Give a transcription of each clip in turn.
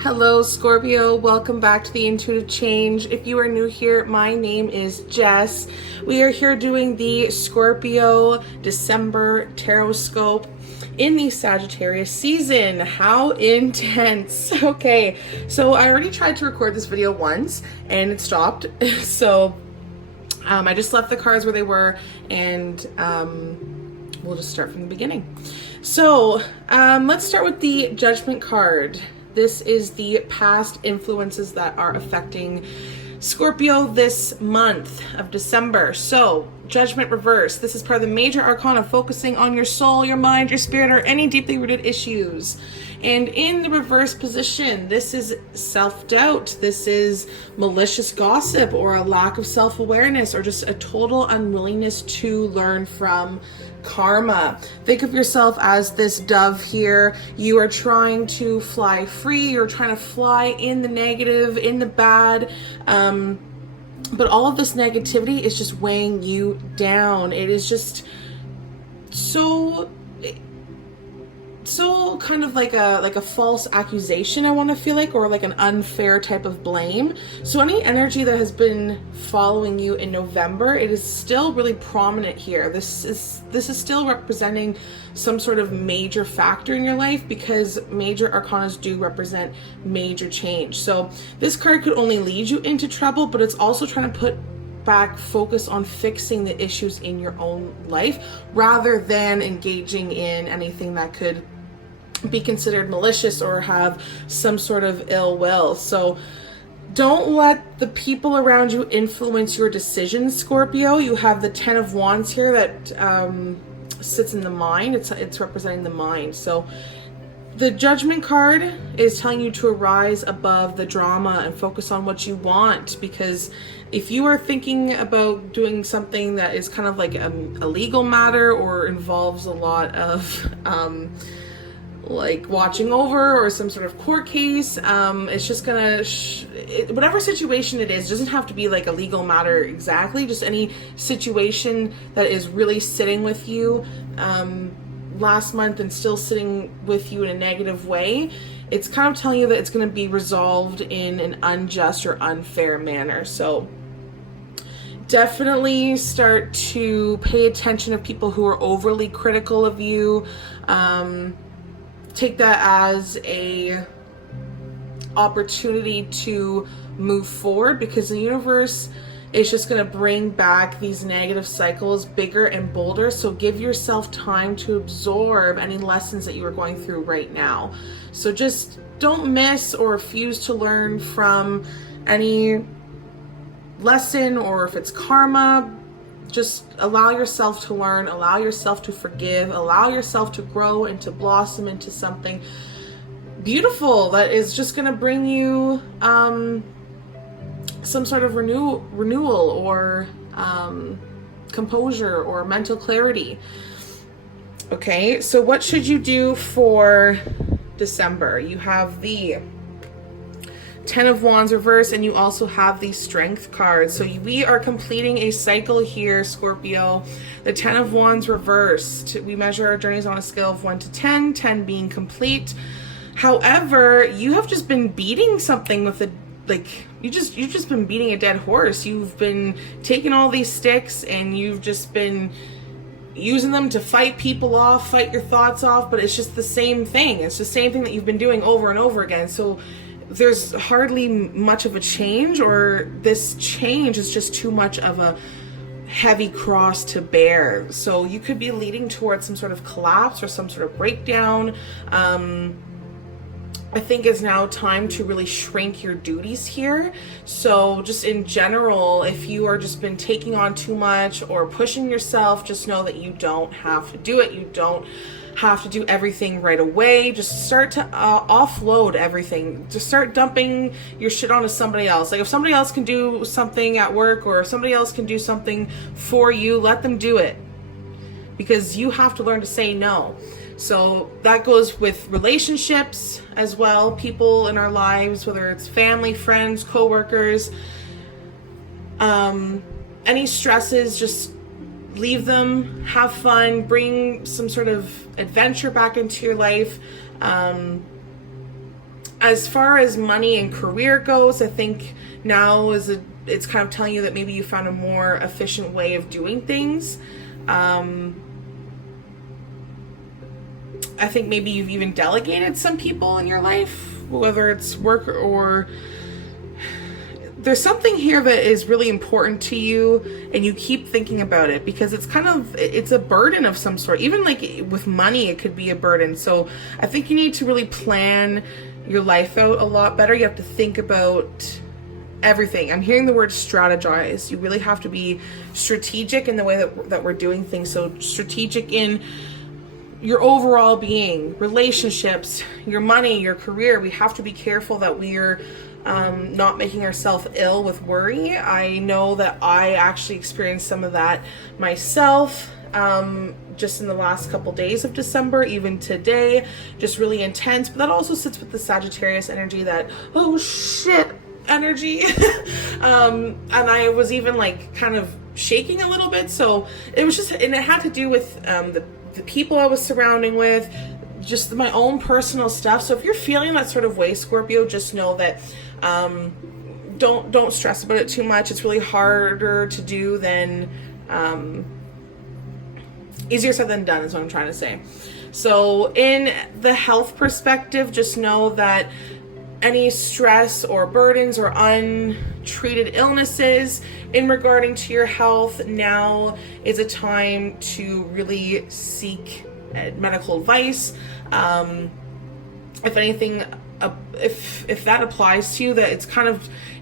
Hello Scorpio, welcome back to the Intuitive Change. If you are new here, my name is Jess. We are here doing the Scorpio December Tarotscope in the Sagittarius season. How intense. Okay, so I already tried to record this video once and it stopped. So I just left the cards where they were, and we'll just start from the beginning. So let's start with the Judgment card. This is the past influences that are affecting Scorpio this month of December. So, Judgment reverse. This is part of the major arcana, focusing on your soul, your mind, your spirit, or any deeply rooted issues. And in the reverse position, this is self-doubt. This is malicious gossip, or a lack of self-awareness, or just a total unwillingness to learn from karma. Think of yourself as this dove here. You are trying to fly free. You're trying to fly in the negative, in the bad. But all of this negativity is just weighing you down. It is just so kind of like a false accusation, I want to feel like, or like an unfair type of blame. So any energy that has been following you in November, it is still really prominent here. This is still representing some sort of major factor in your life, because major arcanas do represent major change. So this card could only lead you into trouble, but it's also trying to put back focus on fixing the issues in your own life, rather than engaging in anything that could be considered malicious or have some sort of ill will. So don't let the people around you influence your decisions, Scorpio. You have the Ten of Wands here that sits in the mind. It's representing the mind. So the Judgment card is telling you to arise above the drama and focus on what you want, because if you are thinking about doing something that is kind of like a legal matter, or involves a lot of like watching over, or some sort of court case, it's just gonna whatever situation it is, doesn't have to be like a legal matter exactly, just any situation that is really sitting with you last month and still sitting with you in a negative way. It's kind of telling you that it's going to be resolved in an unjust or unfair manner. So definitely start to pay attention to people who are overly critical of you. Take that as a opportunity to move forward, because the universe is just going to bring back these negative cycles bigger and bolder. So give yourself time to absorb any lessons that you are going through right now. So just don't miss or refuse to learn from any lesson, or if it's karma, just allow yourself to learn, allow yourself to forgive, allow yourself to grow and to blossom into something beautiful that is just going to bring you some sort of renewal, or composure, or mental clarity. Okay, so what should you do for December? You have the Ten of Wands reverse, and you also have the Strength card. So we are completing a cycle here, Scorpio. The Ten of Wands reversed. We measure our journeys on a scale of 1 to 10, 10 being complete. However, you have just been beating something with a you've just been beating a dead horse. You've been taking all these sticks and you've just been using them to fight people off, fight your thoughts off, but it's just the same thing. It's the same thing that you've been doing over and over again. So there's hardly much of a change, or this change is just too much of a heavy cross to bear. So you could be leading towards some sort of collapse or some sort of breakdown. I think it's now time to really shrink your duties here. So just in general, if you are just been taking on too much or pushing yourself, just know that you don't have to do it. You don't have to do everything right away. Just start to offload everything. Just start dumping your shit onto somebody else. Like if somebody else can do something at work, or if somebody else can do something for you, let them do it, because you have to learn to say no. So that goes with relationships as well, people in our lives, whether it's family, friends, co-workers. Any stresses, just leave them, have fun, bring some sort of adventure back into your life. And As far as money and career goes, I think now it's kind of telling you that maybe you found a more efficient way of doing things. I think maybe you've even delegated some people in your life, whether it's work or there's something here that is really important to you and you keep thinking about it because it's a burden of some sort. Even like with money, it could be a burden. So I think you need to really plan your life out a lot better. You have to think about everything. I'm hearing the word strategize. You really have to be strategic in the way that we're doing things. So strategic in your overall being, relationships, your money, your career. We have to be careful that we're not making ourselves ill with worry. I know that I actually experienced some of that myself just in the last couple days of December, even today, just really intense. But that also sits with the Sagittarius energy, that oh shit energy. And I was even like kind of shaking a little bit. So it was just, and it had to do with the people I was surrounding with, just my own personal stuff. So if you're feeling that sort of way, Scorpio, just know that don't stress about it too much. It's really harder to do than easier said than done is what I'm trying to say. So in the health perspective, just know that any stress or burdens or untreated illnesses in regarding to your health, now is a time to really seek medical advice. If anything, if that applies to you, that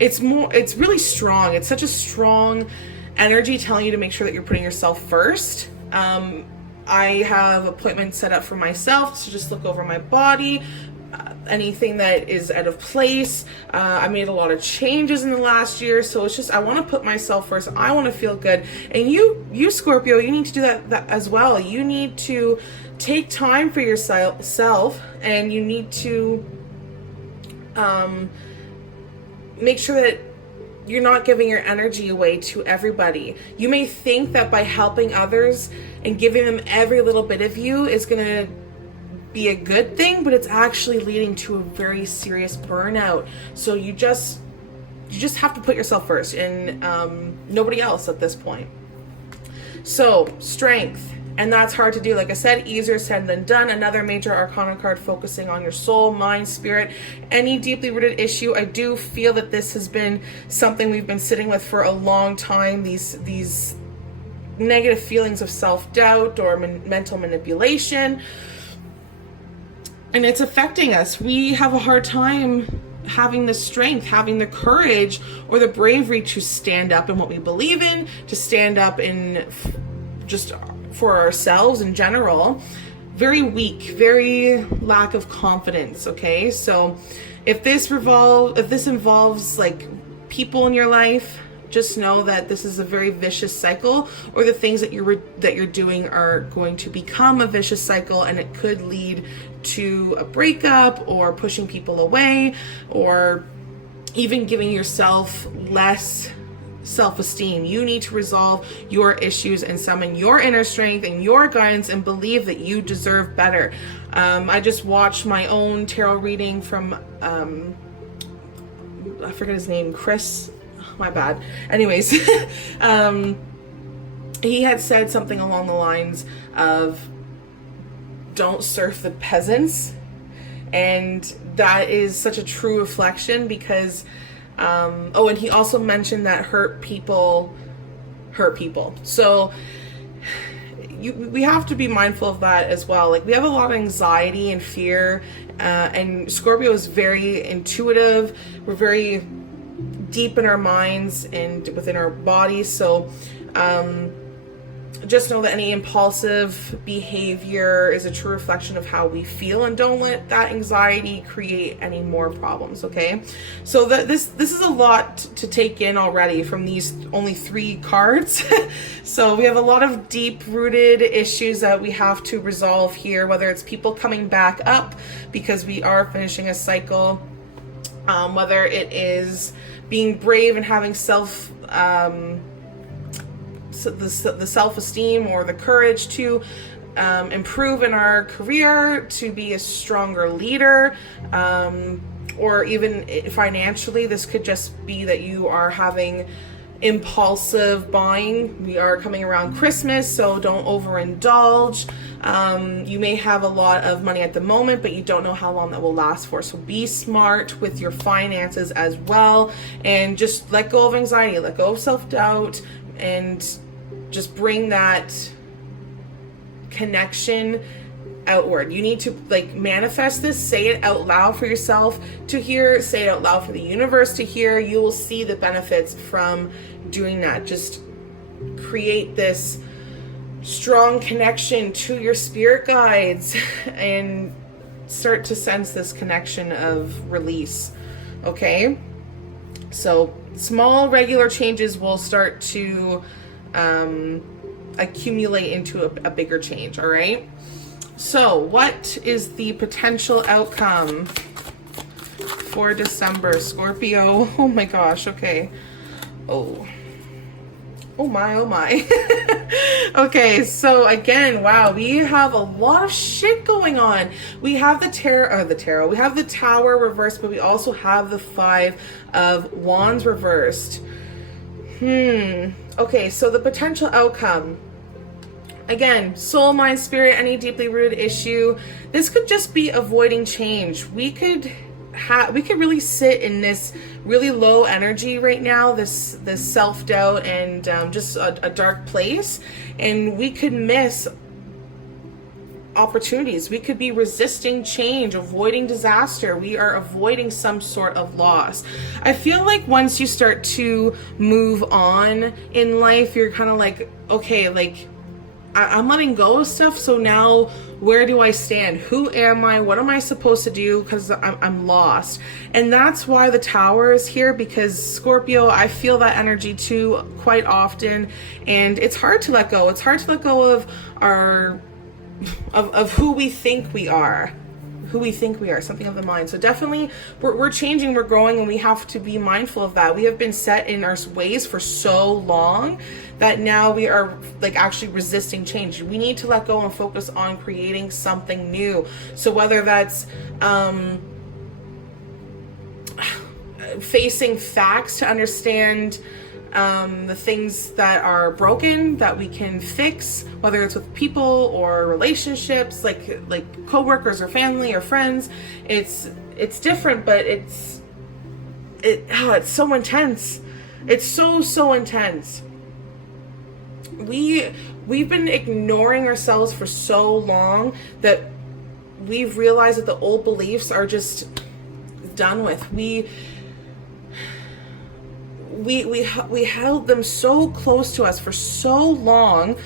it's really strong. It's such a strong energy telling you to make sure that you're putting yourself first. I have appointments set up for myself to just look over my body, anything that is out of place. I made a lot of changes in the last year, so it's just, I want to put myself first. I want to feel good. And you Scorpio, you need to do that as well. You need to take time for yourself, and you need to make sure that you're not giving your energy away to everybody. You may think that by helping others and giving them every little bit of you is going to be a good thing, but it's actually leading to a very serious burnout. So you just have to put yourself first, and nobody else at this point. So strength, and that's hard to do. Like I said, easier said than done. Another major arcana card focusing on your soul, mind, spirit, any deeply rooted issue. I do feel that this has been something we've been sitting with for a long time. These negative feelings of self-doubt or mental manipulation. And it's affecting us. We have a hard time having the strength, having the courage or the bravery to stand up in what we believe in, to stand up in just for ourselves in general. Very weak, very lack of confidence, okay? So if this involves like people in your life, just know that this is a very vicious cycle, or the things that you're doing are going to become a vicious cycle, and it could lead to a breakup or pushing people away, or even giving yourself less self-esteem. You need to resolve your issues and summon your inner strength and your guidance and believe that you deserve better. I just watched my own tarot reading from I forget his name, Chris. My bad. Anyways, he had said something along the lines of, don't serve the peasants. And that is such a true reflection because, and he also mentioned that hurt people hurt people. So we have to be mindful of that as well. Like, we have a lot of anxiety and fear, and Scorpio is very intuitive. We're very deep in our minds and within our bodies. So just know that any impulsive behavior is a true reflection of how we feel, and don't let that anxiety create any more problems, okay? So this is a lot to take in already from these only 3 cards. So we have a lot of deep-rooted issues that we have to resolve here, whether it's people coming back up because we are finishing a cycle, whether it is being brave and having the self-esteem or the courage to improve in our career, to be a stronger leader, or even financially, this could just be that you are having impulsive buying. We are coming around Christmas, so don't overindulge. You may have a lot of money at the moment, but you don't know how long that will last for. So be smart with your finances as well, and just let go of anxiety, let go of self-doubt, and just bring that connection outward. You need to like manifest this, say it out loud for yourself to hear, say it out loud for the universe to hear. You will see the benefits from doing that. Just create this strong connection to your spirit guides and start to sense this connection of release. Okay, so small regular changes will start to accumulate into a bigger change. All right, so what is the potential outcome for December, Scorpio? Oh my gosh. Okay. Oh my. Okay, so again, wow, we have a lot of shit going on. We have the tarot. We have the Tower reversed, but we also have the Five of Wands reversed. Okay, so the potential outcome. Again, soul, mind, spirit, any deeply rooted issue. This could just be avoiding change. We could really sit in this really low energy right now, this self-doubt and just a dark place, and we could miss opportunities. We could be resisting change, avoiding disaster. We are avoiding some sort of loss. I feel like once you start to move on in life, you're kind of like, okay, like I'm letting go of stuff, so now where do I stand? Who am I? What am I supposed to do? Because I'm lost. And that's why the Tower is here, because Scorpio, I feel that energy too quite often, and it's hard to let go. It's hard to let go of of who we think we are. Something of the mind. So definitely we're changing, we're growing, and we have to be mindful of that. We have been set in our ways for so long that now we are like actually resisting change. We need to let go and focus on creating something new. So whether that's facing facts to understand the things that are broken that we can fix, whether it's with people or relationships, like co-workers or family or friends. It's different, but it's so intense. It's so intense. We've been ignoring ourselves for so long that we've realized that the old beliefs are just done with. We held them so close to us for so long.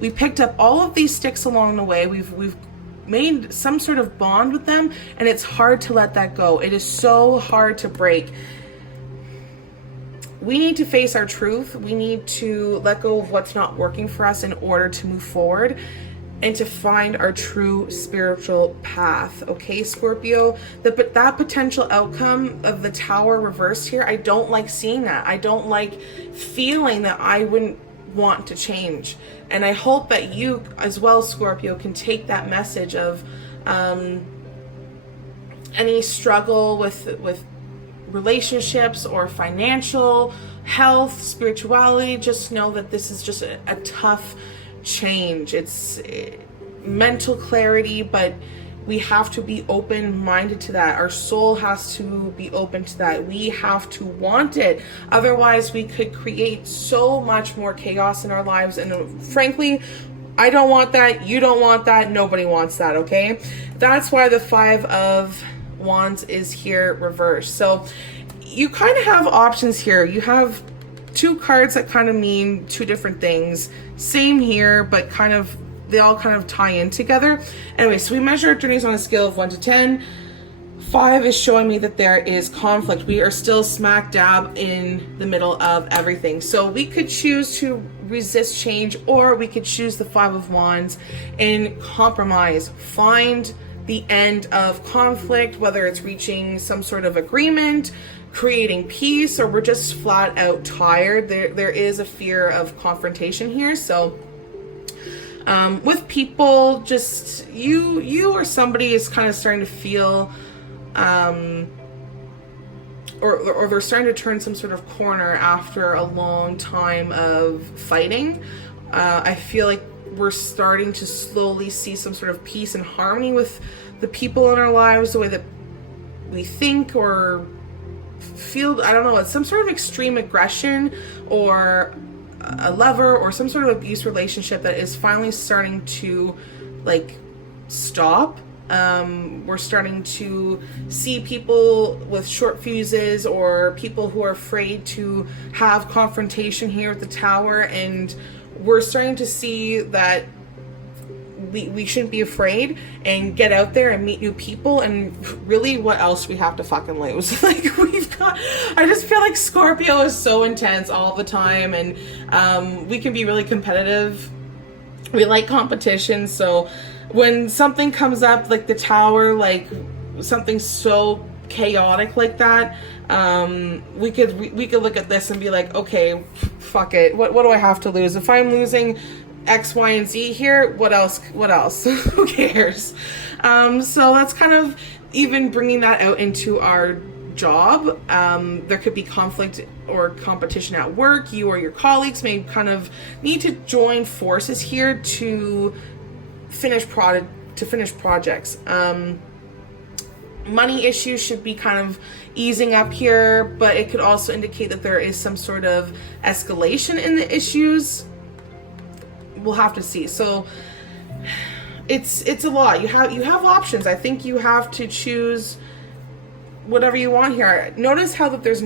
We picked up all of these sticks along the way. We've made some sort of bond with them, and it's hard to let that go. It is so hard to break. We need to face our truth. We need to let go of what's not working for us in order to move forward and to find our true spiritual path. Okay, Scorpio, that potential outcome of the Tower reversed here, I don't like seeing that. I don't like feeling that I wouldn't want to change. And I hope that you as well, Scorpio, can take that message of any struggle with relationships or financial health, spirituality. Just know that this is just a tough change. It's mental clarity, but we have to be open-minded to that. Our soul has to be open to that. We have to want it. Otherwise, we could create so much more chaos in our lives. And frankly, I don't want that. You don't want that. Nobody wants that, okay? That's why the Five of Wands is here reversed. So you kind of have options here. You have two cards that kind of mean two different things. Same here, but they all kind of tie in together. Anyway, so we measure our journeys on a scale of 1 to 10. 5 is showing me that there is conflict. We are still smack dab in the middle of everything. So we could choose to resist change, or we could choose the Five of Wands and compromise. Find the end of conflict, whether it's reaching some sort of agreement, creating peace, or we're just flat out tired. There is a fear of confrontation here. So with people, just you or somebody is kind of starting to feel or they're starting to turn some sort of corner after a long time of fighting. I feel like we're starting to slowly see some sort of peace and harmony with the people in our lives, the way that we think or feel. I don't know, it's some sort of extreme aggression or a lover or some sort of abuse relationship that is finally starting to like stop. We're starting to see people with short fuses or people who are afraid to have confrontation here at the tower, and we're starting to see that we shouldn't be afraid and get out there and meet new people. And really, what else we have to fucking lose? Like, I just feel like Scorpio is so intense all the time, and we can be really competitive. We like competition, so when something comes up like the tower, like something so chaotic like that, we could look at this and be like, okay, fuck it. What do I have to lose? If I'm losing X, Y, and Z here, what else? Who cares? So that's kind of even bringing that out into our job. There could be conflict or competition at work. You or your colleagues may kind of need to join forces here to finish projects. Money issues should be kind of easing up here, but it could also indicate that there is some sort of escalation in the issues. We'll have to see. So it's a lot. You have options. I think you have to choose whatever you want here. Notice how that there's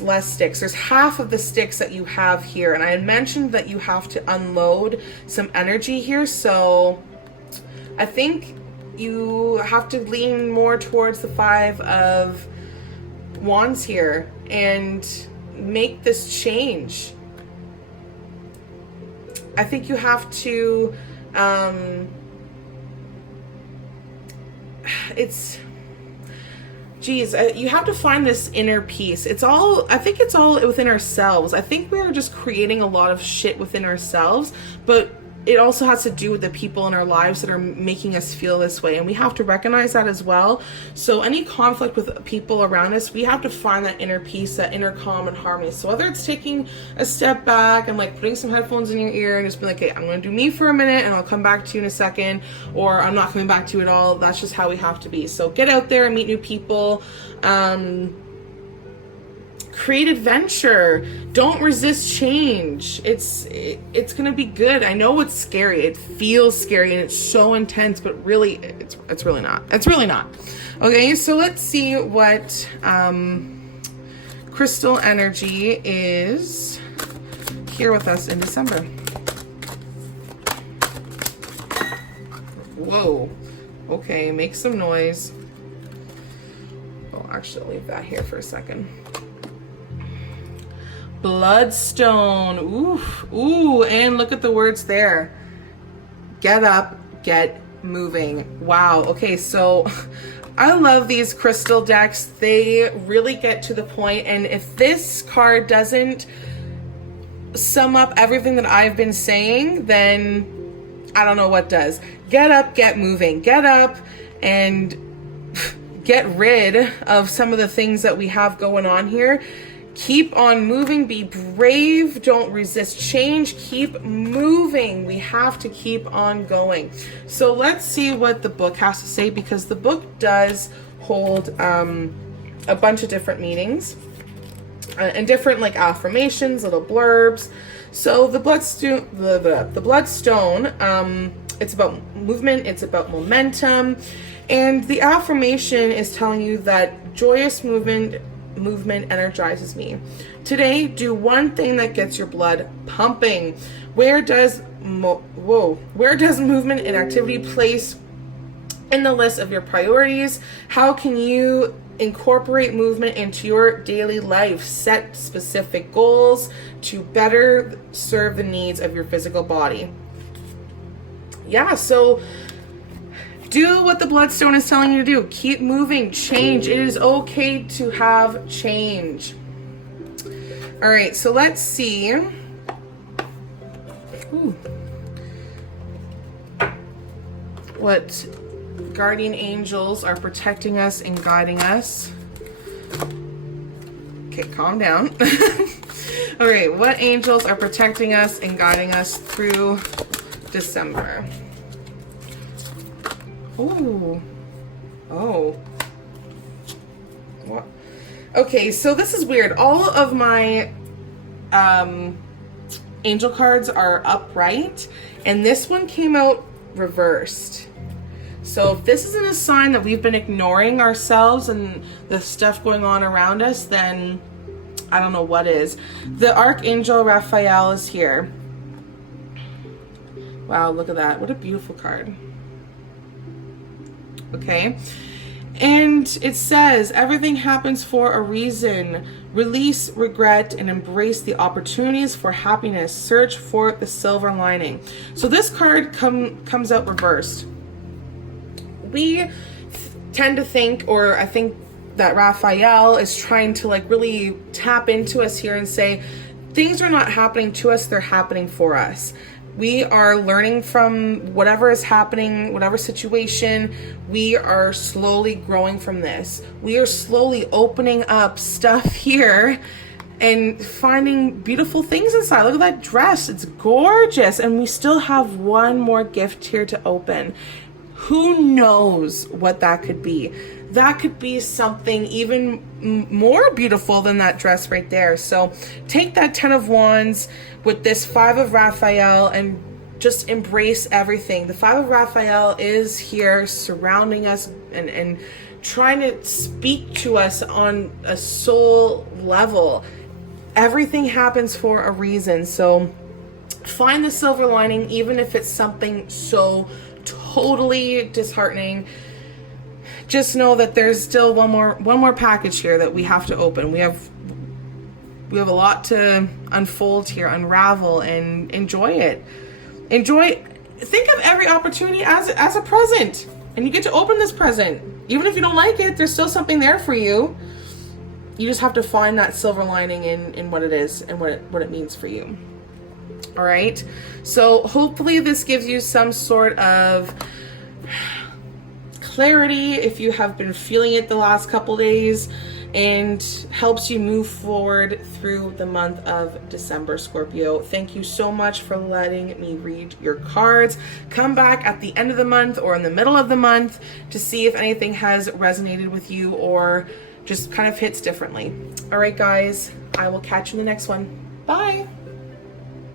less sticks. There's half of the sticks that you have here, and I had mentioned that you have to unload some energy here, so I think you have to lean more towards the 5 of Wands here and make this change. I think you have to you have to find this inner peace. I think it's all within ourselves. I think we're just creating a lot of shit within ourselves, but it also has to do with the people in our lives that are making us feel this way, and we have to recognize that as well. So any conflict with people around us, we have to find that inner peace, that inner calm and harmony. So whether it's taking a step back and like putting some headphones in your ear and just be like, hey, I'm going to do me for a minute and I'll come back to you in a second, or I'm not coming back to you at all. That's just how we have to be. So get out there and meet new people. Create adventure. Don't resist change. It's gonna be good. I know it's scary. It feels scary and it's so intense, but really it's really not. It's really not. Okay, so let's see what crystal energy is here with us in December. Whoa. Okay, make some noise. Oh, actually, I'll leave that here for a second. Bloodstone. Ooh, and look at the words there. Get up, get moving. Wow. Okay, so I love these crystal decks. They really get to the point, and if this card doesn't sum up everything that I've been saying, then I don't know what does. Get up, get moving. Get up and get rid of some of the things that we have going on here. Keep on moving. Be brave. Don't resist change. Keep moving. We have to keep on going. So let's see what the book has to say, because the book does hold a bunch of different meanings and different like affirmations, little blurbs. So the bloodstone, it's about movement. It's about momentum, and the affirmation is telling you that joyous movement energizes me. Today, do one thing that gets your blood pumping. Where does movement and activity place in the list of your priorities? How can you incorporate movement into your daily life? Set specific goals to better serve the needs of your physical body. Yeah, so do what the bloodstone is telling you to do. Keep moving. Change. It is okay to have change. All right, so let's see. What guardian angels are protecting us and guiding us Okay, calm down. All right, what angels are protecting us and guiding us through December? Ooh. Oh. What? Okay, so this is weird. All of my angel cards are upright, and this one came out reversed. So if this isn't a sign that we've been ignoring ourselves and the stuff going on around us, then I don't know what is. The Archangel Raphael is here. Wow, look at that. What a beautiful card. Okay. And it says, everything happens for a reason. Release regret and embrace the opportunities for happiness. Search for the silver lining. So this card comes out reversed. We tend to think, or I think that Raphael is trying to like really tap into us here and say, things are not happening to us, they're happening for us. We are learning from whatever is happening, whatever situation. We are slowly growing from this. We are slowly opening up stuff here and finding beautiful things inside. Look at that dress. It's gorgeous. And we still have one more gift here to open. Who knows what that could be? That could be something even more beautiful than that dress right there. So take that 10 of Wands with this 5 of Raphael and just embrace everything. The 5 of Raphael is here surrounding us and trying to speak to us on a soul level. Everything happens for a reason. So find the silver lining, even if it's something so totally disheartening. Just know that there's still one more package here that we have to open. We have a lot to unfold here, unravel, and enjoy it. Think of every opportunity as a present, and you get to open this present. Even if you don't like it, there's still something there for you. You just have to find that silver lining in what it is and what it means for you. All right, so hopefully this gives you some sort of clarity if you have been feeling it the last couple days, and helps you move forward through the month of December, Scorpio. Thank you so much for letting me read your cards. Come back at the end of the month or in the middle of the month to see if anything has resonated with you or just kind of hits differently. All right, guys, I will catch you in the next one. Bye.